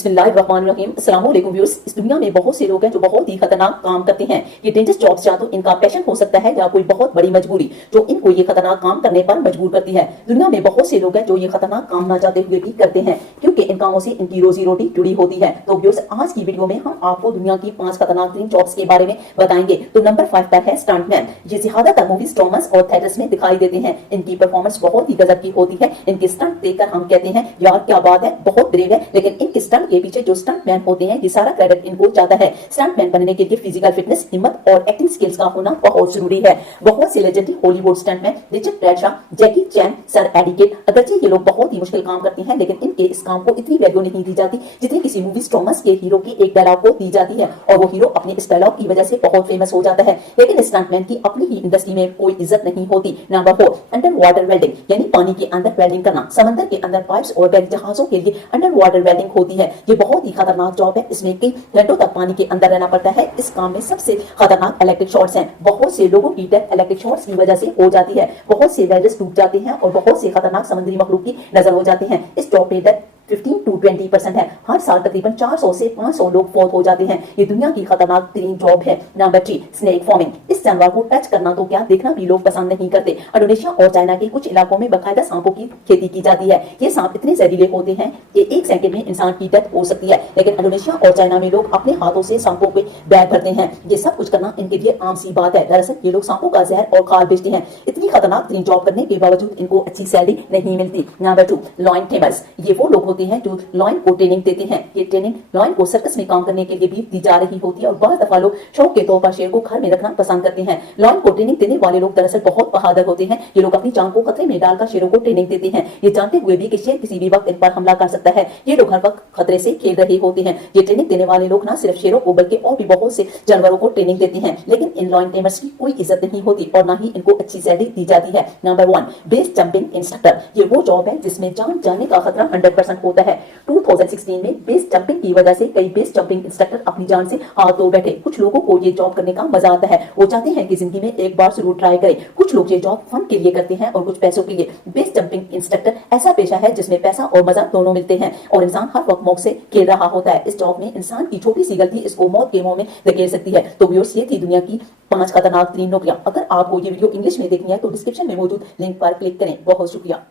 बिस्मिल्लाहिर्रहमानिर्रहीम। अस्सलाम वालेकुम व्यूअर्स। इस दुनिया में बहुत से लोग हैं जो बहुत ही खतरनाक काम करते हैं। ये डेंजरस जॉब्स या तो इनका पैशन हो सकता है या कोई बहुत बड़ी मजबूरी जो इनको ये खतरनाक काम करने पर मजबूर करती है। दुनिया में बहुत से लोग हैं जो ये खतरनाक काम ना चाहते हुए भी करते हैं क्योंकि इन कामों से इनकी रोजी रोटी जुड़ी होती है। तो व्यूअर्स, आज की वीडियो में हम आपको दुनिया की 5 खतरनाक ड्रीम जॉब्स के बारे में बताएंगे। तो नंबर 5 पर है स्टंटमैन। ये ज्यादातर मूवीज, ड्रामास और थिएटर्स में दिखाई देते हैं। इनकी परफॉर्मेंस बहुत ही गजब की होती है। इनके स्टंट देखकर हम कहते हैं यार क्या बात है, बहुत ब्रेव है। लेकिन इनके स्टंट के पीछे जो स्टंटमैन होते हैं ये सारा क्रेडिट इनको जाता है। स्टंटमैन बनने के लिए फिजिकल फिटनेस, हिम्मत और एक्टिंग स्किल्स का होना बहुत जरूरी है। बहुत से legendary Hollywood stuntman Richard Bradshaw, Jackie Chan, sir Eddie Kidd, अगरचे ये लोग बहुत ही मुश्किल काम करते हैं लेकिन इनके इस काम को इतनी वैल्यू नहीं दी जाती जितनी किसी मूवी ड्रामास के हीरो की एक डायलॉग को दी जाती है और वो हीरो अपने इस डायलॉग की वजह से बहुत फेमस हो जाता है। लेकिन स्टंटमैन की अपनी ही इंडस्ट्री में कोई इज्जत नहीं होती। नंबर 4, अंडर वाटर वेल्डिंग, यानी पानी के अंदर वेल्डिंग करना। समंदर के अंदर पाइप्स और बैरी जहाजों के लिए अंडर वाटर वेल्डिंग होती है। ये बहुत ही खतरनाक जॉब है। इसमें कई घंटों तक पानी के अंदर रहना पड़ता है। इस काम में सबसे खतरनाक इलेक्ट्रिक शॉर्ट्स हैं। बहुत से लोगों की डेथ इलेक्ट्रिक शॉर्ट्स की वजह से हो जाती है। बहुत से वेल्डर्स डूब जाते हैं और बहुत से खतरनाक समुद्री मखलूक की नजर हो जाते हैं। इस जॉब पे डेथ 15 to 20% है। हर साल तकरीबन 400 से 500 लोग फौत हो जाते हैं। ये दुनिया की खतरनाक तरीन जॉब है। Number 3, snake farming. इस जानवर को टच करना तो क्या, देखना भी लोग पसंद नहीं करते। इंडोनेशिया और चाइना के कुछ इलाकों में बाकायदा सांपों की खेती की जाती है। ये सांप इतने जहरीले होते हैं कि 1 सेकंड में इंसान की डेथ हो सकती है। लेकिन इंडोनेशिया और चाइना में लोग अपने हाथों से सांपों के बैग भरते हैं। ये सब कुछ करना इनके लिए आम सी बात है। दरअसल ये लोग सांपों का जहर और खाल बेचते हैं। इतनी खतरनाक तरीन जॉब करने के बावजूद इनको अच्छी सैलरी नहीं मिलती। Number 2, lion tamers. ये वो लोग होते हैं जो लॉयन को ट्रेनिंग देते हैं। ये ट्रेनिंग लॉयन को सर्कस में काम करने के लिए भी दी जा रही होती है और बहुत दफा लोग शौक के तौर पर शेर को घर में रखना पसंद करते हैं। लॉयन को ट्रेनिंग देने वाले लोग दरअसल बहुत बहादुर होते हैं। ये लोग अपनी जान को खतरे में डालकर शेरों को ट्रेनिंग देते हैं, ये जानते हुए भी कि शेर किसी भी वक्त इन पर हमला कर सकता है। ये लोग हर वक्त खतरे से खेल रहे होते हैं। ये ट्रेनिंग देने वाले लोग न सिर्फ शेरों को बल्कि और भी बहुत से जानवरों को ट्रेनिंग देते हैं। लेकिन इन लॉयन टेमर्स की कोई इज्जत नहीं होती और न ही इनको अच्छी सैलरी दी जाती है। Number 1, base jumping instructor. ये वो जॉब है जिसमें जान जाने का खतरा 100% होता है। 2016 में बेस जंपिंग की वजह से कई बेस जंपिंग इंस्ट्रक्टर अपनी जान से हाथ धो बैठे। कुछ लोगों को ये जॉब करने का मजा आता है, वो चाहते हैं कि जिंदगी में एक बार जरूर ट्राई करें। कुछ लोग ये जॉब फन के लिए करते हैं और कुछ पैसों के लिए। बेस जंपिंग इंस्ट्रक्टर ऐसा पेशा है जिसमें पैसा और मजा दोनों मिलते हैं और इंसान हर वक्त मौत से खेल रहा होता है। इस जॉब में इंसान की छोटी सी गलती इसको मौत के मुंह में धकेल सकती है। तो व्यूअर्स, ये थी दुनिया की 5 खतरनाक 3 नौकरियां। अगर आपको ये वीडियो इंग्लिश में देखनी है तो डिस्क्रिप्शन में मौजूद लिंक पर क्लिक करें। बहुत शुक्रिया।